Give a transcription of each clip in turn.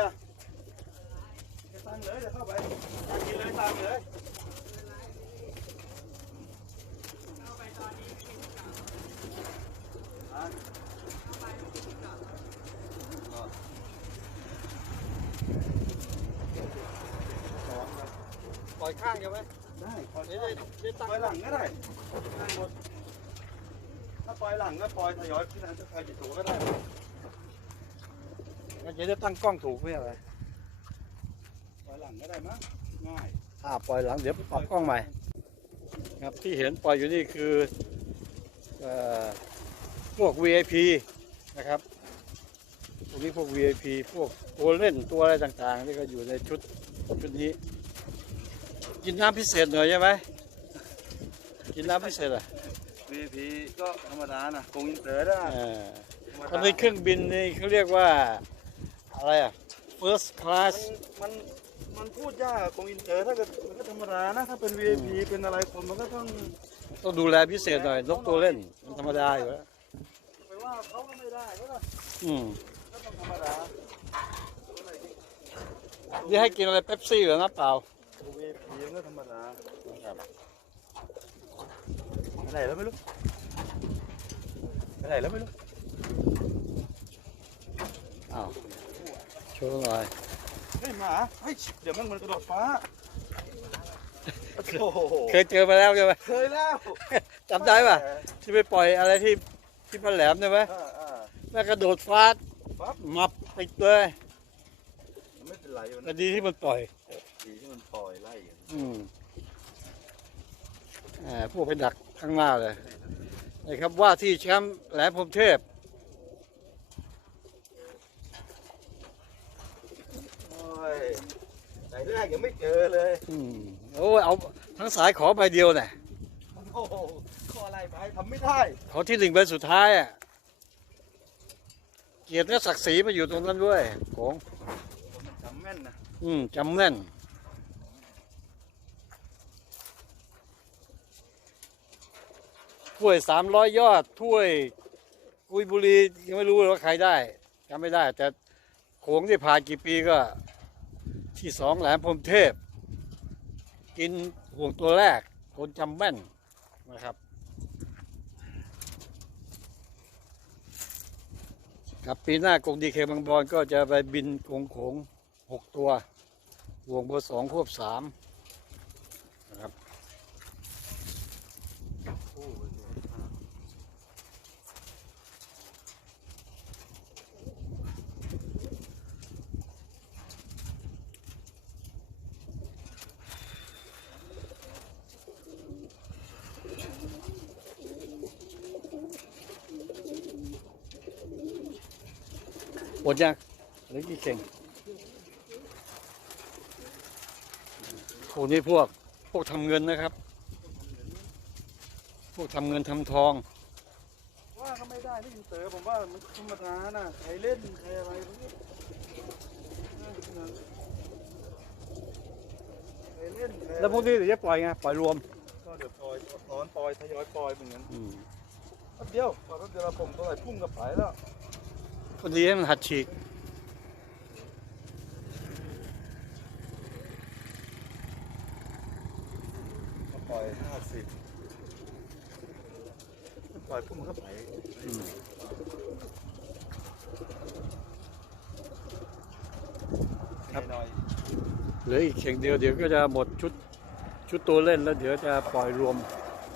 อะไปตังเลยเดี๋ยวเข้าไปอยากกินเลยตังเลยอะปล่อยข้างใช่ไหมได้ปล่อยเดี๋ยวได้ได้ตั้งปล่อยหลังก็ได้ได้หมดถ้าปล่อยหลังก็ปล่อยทยอยพี่นันจะใครจะถูก็ได้ มันจะได้ตั้งกล้องถูกไหมอะไรปล่อยหลังก็ได้มั้งง่ายอ่าปล่อยหลังเดี๋ยวปรับกล้องใหม่ครับที่เห็นปล่อยอยู่นี่คือเอ่อพวก VIP นะครับพวกนี้พวก VIP พวกตัวเล่นตัวอะไรต่างๆนี่ก็อยู่ในชุดชุดนี้ กินน้ำพิเศษหน่อยใช่ไหมกินน้ำพิเศษอะ VIP ก็ธรรมดานะกงอินเตอร์ได้เออธรรมดาถ้าในเครื่องบินนี่เขาเรียกว่า อะไรอะ first มัน class มันมันพูดยากกงอินเตอร์ถ้าเกิดมันก็ธรรมดานะถ้าเป็น VIP เป็นอะไรคนมันก็ต้องต้องดูแลพิเศษหน่อยนกตัวเล่นมันธรรมดาอยู่แล้วไปว่าเขาก็ไม่ได้ก็อืมต้องธรรมดานี่ให้กินอะไรเป๊ปซี่หรือน้ำเปล่า VIP มันก็ธรรมดาครับอะไรแล้วไม่รู้อะไรแล้วไม่รู้อ้าวโชว์หน่อยเฮ้ยหมาเฮ้ยเดี๋ยวมันมันกระโดดฟ้าโอ้โหเคยเจอมาแล้วใช่ไหมเคยแล้วจำได้ป่ะที่ไปปล่อยอะไรที่ที่มันแหลมใช่ไหมอ่าอ่าแม่กระโดดฟาดปั๊บมับไปเลยไม่เป็นไรมันแต่ดีที่มันปล่อยดีที่มันปล่อยไล่กันอืมอ่าพวกไปดักข้างหน้าเลยนะครับว่าที่แชมป์แหลมพรหมเทพ โอ้ย ไหนแรกยังไม่เจอเลยอืมโอ้ยเอาทั้งสายขอใบเดียวน่ะโอ้โหข้ออะไรไปทำไม่ได้ ขอที่หนึ่งใบสุดท้ายอะเกียรติและศักดิ์ศรีมาอยู่ตรงนั้นด้วยโกงมันจำแม่นนะอืมจำแน่นถ้วยสามร้อยยอดถ้วยกุยบุรียังไม่รู้เลยว่าใครได้จำไม่ได้ แต่โขงที่ผ่านกี่ปีก็ ที่สองแหลมพรมเทพ กินห่วงตัวแรก คนจำแม่นนะครับ ครับปีหน้ากงดีเคบางบอนก็จะไปบินกงโขงหกตัวห่วงเบอร์สองควบสามนะครับ หมดยังเหรือกี่เข่งพวกนี้พวก พวกทำเงินนะครับ พวกทำเงินทำทอง ว่าก็ไม่ได้ที่อินเตอร์ผมว่ามันธรรมดานะใครเล่นใครอะไรพวกนี้ใครเล่นใครอะไรแล้วพวกนี้เดี๋ยวจะปล่อยไง ปล่อยรวมก็เดี๋ยวปล่อยตอนปล่อยทยอยปล่อยเหมือนกันอืม แป๊บเดียวปล่อยแป๊บเดียวเราผมตัวไหนพุ่งกับไปแล้ว พอดีให้มันหัดฉีกก็ปล่อยห้าสิบปล่อยพุ่งกับไปอืมครับหน่อยเหลืออีกเข่งเดียวเดี๋ยวก็จะหมดชุดชุดตัวเล่นแล้วเดี๋ยวจะปล่อยรวม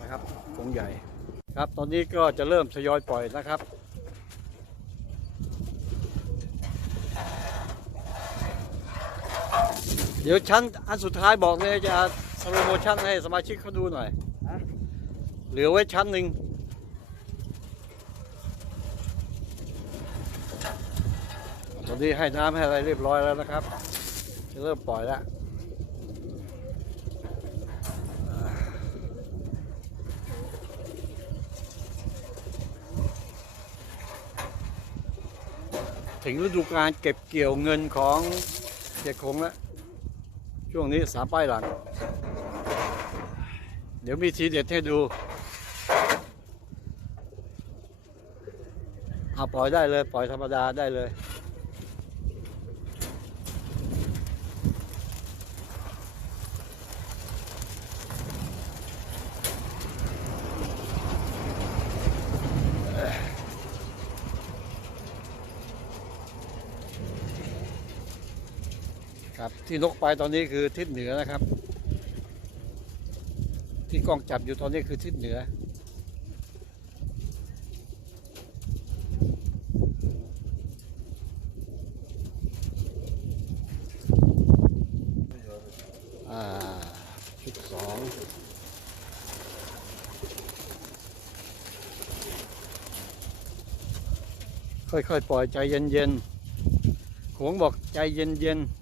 นะครับกงใหญ่ ครับตอนนี้ก็จะเริ่มทยอยปล่อยนะครับ เดี๋ยวชั้นอันสุดท้ายบอกเลยจะสโลโมชั่นให้สมาชิกเขาดูหน่อย เหลือไว้ชั้นหนึ่งตอนนี้ให้น้ำให้อะไรเรียบร้อยแล้วนะครับ จะเริ่มปล่อยแล้วถึงฤดูการเก็บเกี่ยวเงินของเด็กคงแล้ว ช่วงนี้สาป้ายหลัง เดี๋ยวมีทีเด็ดให้ดูเอาปล่อยได้เลย ปล่อยธรรมดาได้เลย ครับ ที่นกไปตอนนี้คือทิศเหนือนะครับ ที่กล้องจับอยู่ตอนนี้คือทิศเหนือ อ่าชุดสองค่อยๆ ปล่อยใจเย็นๆหวงบอกใจเย็นๆ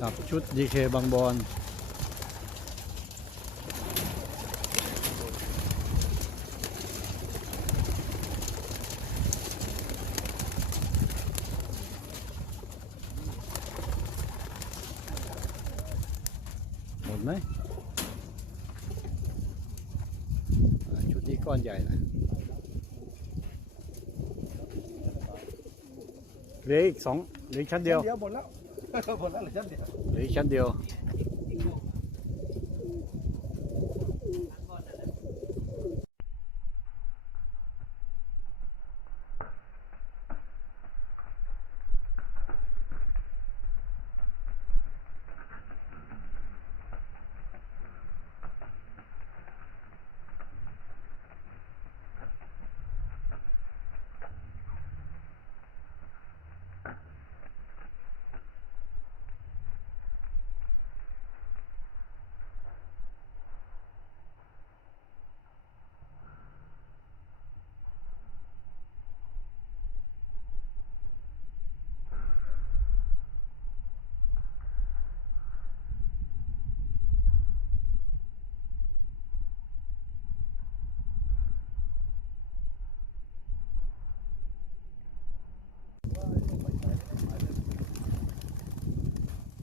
กับชุดดีเคบางบอนหมดไหมชุดนี้ก้อนใหญ่นะเหลืออีกสองเหลือชั้นเดียว เดียวหมดแล้ว หมดแล้วเหรือชั้นเดียว เหลืออีกชั้นเดียว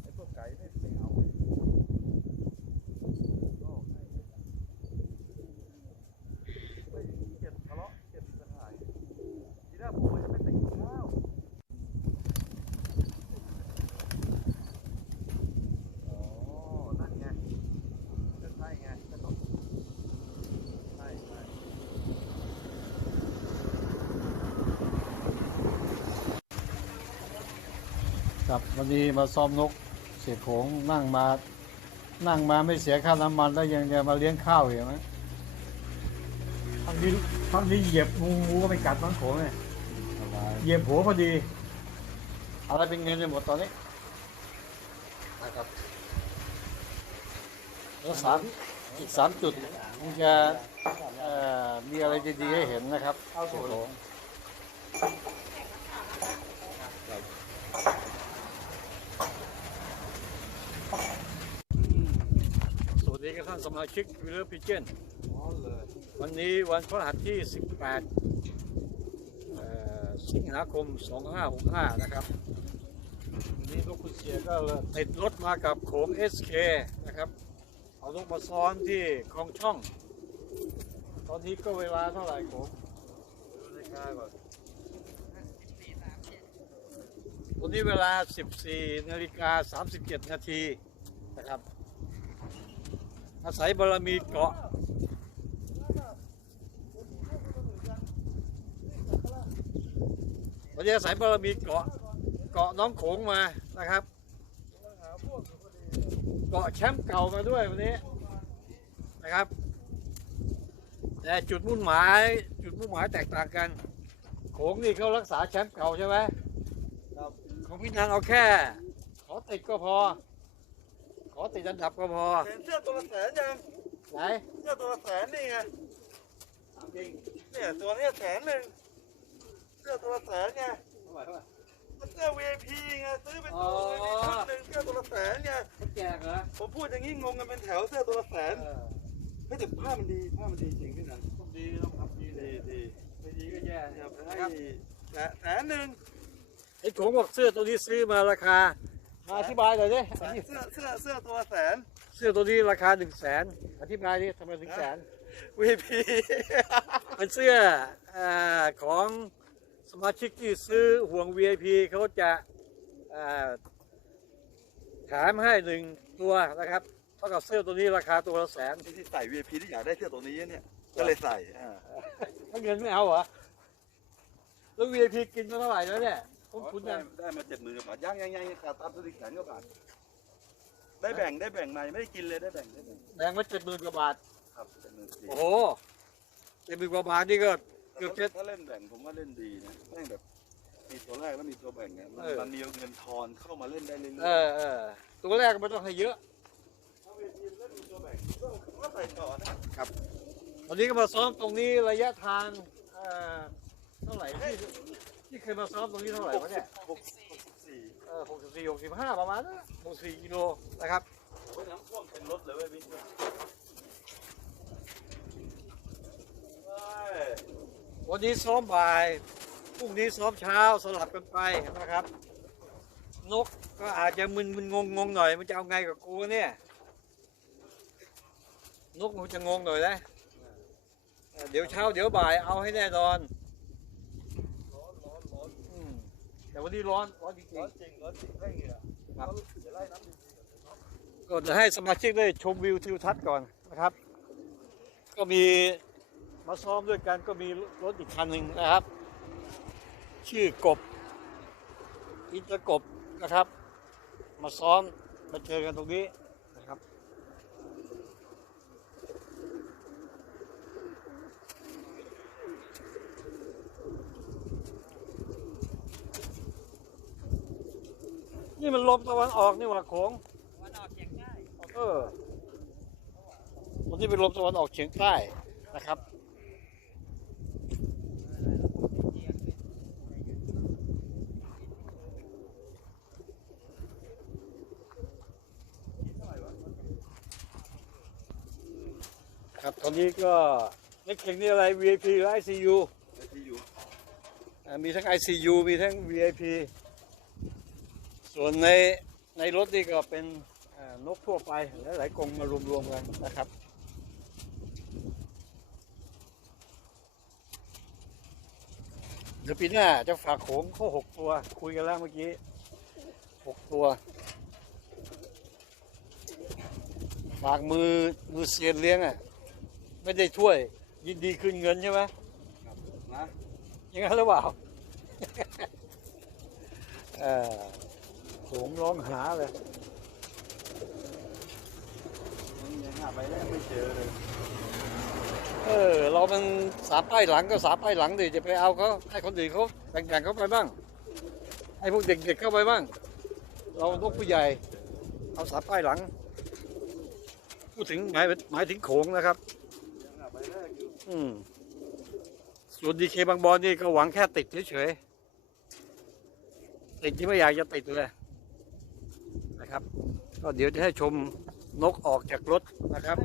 ไอ้พวกไก่ไม่ไม่เอาไม่เก็บทะเลาะเก็บปัญหาทีแรกผมว่าจะไปแต่งข้าวอ๋อ นั่นไงก็ใช่ไงก็ต้องใช่ใช่ ครับวันนี้มาซ้อมนกเสียโขงนั่งมานั่งมาไม่เสียค่าน้ำมันแล้วยังจะมาเลี้ยงข้าวอีกไหมทั้งนี้ทั้งนี้เหยียบงูงูก็ไม่กัดน้องโขงเลยเหยียบหัวพอดี อะไรเป็นเงินไปหมดตอนนี้นะครับแล้วสามอีกสามจุดคงจะเอ่อมีอะไรดีๆให้เห็นนะครับเสียโขง กับท่าน สมาชิกวิลเลอร์พิเจนอ๋อเลยวันนี้วันพฤหัสที่ 18เอ่อสิงหาคม 2565 นะครับวันนี้ลูกคุณเสียก็ติดรถมากับโขง SK นะครับ เอาลูกมาซ้อนที่คลองช่อง ตอนนี้ก็เวลาเท่าไหร่โขงดูนาฬิกาก่อนตอนนี้เวลา 14นาฬิกา37 นาทีนะครับ อาศัยบารมีเกาะวันนี้อาศัยบารมีเกาะเกาะน้องโขงมานะครับ เกาะแชมป์เก่ามาด้วยวันนี้นะครับแต่จุดมุ่งหมายจุดมุ่งหมายแตกต่างกัน โขงนี่เขารักษาแชมป์เก่าใช่ไหมครับของพี่นันเอาแค่ ขอติดก็พอ ขอติดอันดับก็พอเห็นเสื้อตัวละแสนยังไหนเสื้อตัวละแสนนี่ไงจริงเนี่ยตัวเนี้ยแสนหนึ่งเสื้อตัวละแสนไงมันเสื้อ VIP ไงซื้อเป็นตัวเลยมีชุดหนึ่งเสื้อตัวละแสนไงเขาแจกเหรอผมพูดอย่างนี้งงกันเป็นแถวเสื้อตัวละแสนเออเฮ้ยแต่ผ้ามันดีผ้ามันดีจริงพี่นันต้องดีต้องทำดีเลดียดีไม่ดีก็แย่เนี่ยนะให้ครับแสนแสนหนึ่งไอ้โขงบอกเสื้อตัวนี้ซื้อมาราคา มาอธิบายหน่อยดิอันนี้เสื้อเสื้อเสื้อตัวละแสน เสื้อตัวนี้ราคาหนึ่งแสนอธิบายดิทำไมถึงแสน VIP เป็นเสื้อเอ่อของสมาชิกที่ซื้อห่วง VIP เขาจะเอ่อแถมให้หนึ่งตัวนะครับเท่ากับเสื้อตัวนี้ราคาตัวละแสนที่ที่ใส่ VIP ที่อยากได้เสื้อตัวนี้เนี่ย ก็เลยใส่อ่าถ้าเงินไม่เอาเหรอแล้ว VIP กินมาเท่าไหร่แล้วเนี่ย คุณคุณได้ยังได้มาเจ็ดหมื่นกว่าบาทย่างยังยังขาดตามตัวอีกแสนกว่าบาทได้แบ่งได้แบ่งมาไม่ได้กินเลยได้แบ่งได้แบ่งแบงมาเจ็ดหมื่นกว่าบาทครับเจ็ดหมื่นสี่โอ้โหเจ็ดหมื่นกว่าบาทนี่ก็เกือบจะถ้าเล่นแบ่งผมว่าเล่นดีนะแม่งแบบมีตัวแรกแล้วมีตัวแบ่งเนี่ยมันเออมันมีเงินทอนเข้ามาเล่นได้เรื่อยๆเออเออตัวแรกไม่ต้องให้เยอะถ้าเวทีเล่นมีตัวแบ่งก็ใส่ต่อนะวันนี้ก็มาซ้อมตรงนี้ระยะทางเอ่อเท่าไหร่ ที่เคยมาซ้อมตรงนี้เท่าไหร่วะเนี่ยหกสิบสี่เออหกสิบสี่หกสิบห้าประมาณนั้นหกสี่กิโลนะครับโอ้ยน้ำท่วมเป็นรถเลยเว้ยพี่เฮ้ยวันนี้ซ้อมบ่ายพรุ่งนี้ซ้อมเช้าสลับกันไปนะครับ นกก็อาจจะมึนมึนงงงงหน่อย มันจะเอาไงกับกูเนี่ย นกมันจะงงหน่อยนะเออเดี๋ยวเช้าเดี๋ยวบ่ายเอาให้แน่นอน ร้อนร้อนร้อน อืม แต่วันนี้ร้อนร้อนจริงร้อนจริงร้อนจริงได้เหงื่อครับเดี๋ยวไล่น้ำดีๆก็จะให้สมาชิกได้ชมวิวทิวทัศน์ก่อนนะครับ ก็มีมาซ้อมด้วยกันก็มีรถอีกคันหนึ่งนะครับ ชื่อกบอินเตอร์กบนะครับ มาซ้อมมาเจอกันตรงนี้นะครับ นี่ มันลมตะวันออกนี่หว่าโขงวันออกเฉียงใต้เออวันนี้เป็นลมตะวันออกเฉียงใต้นะครับครับตอนนี้ก็ในเข่งนี่อะไร VIP หรือ ICU ๆที่อยู่อ่ามีทั้ง ICU มีทั้ง VIP ส่วนในในรถนี่ก็เป็นอ่านกทั่วไปหลายๆกรงมารวมๆกันนะครับเดี๋ยวปีหน้าจะฝากโขงเขาหกตัว คุยกันแล้วเมื่อกี้หกตัว ฝากมือมือเซียนเลี้ยงอะ ไม่ได้ช่วย ยินดีคืนเงินใช่ไหมนะอย่างนั้นหรือเปล่า เออโข งร้องหาเลยมันยังหาไปแรกไม่เจอเลย เออ เรามันสามป้ายหลังก็สามป้ายหลังดิจะไปเอาเขาให้คนอื่นเขาแบ่งๆเขาไปบ้าง ให้พวกเด็กๆเข้าไปบ้าง เรานกผู้ใหญ่ เอาสามป้ายหลัง พูดถึงหมายหมายถึงโขงนะครับยังหาไปแรกอยู่อืมส่วนดีเคบางบอลนี่ก็หวังแค่ติดเฉยๆติดที่ไม่อยากจะติดเลยะครับ ก็เดี๋ยวจะให้ชมนกออกจากรถนะครับ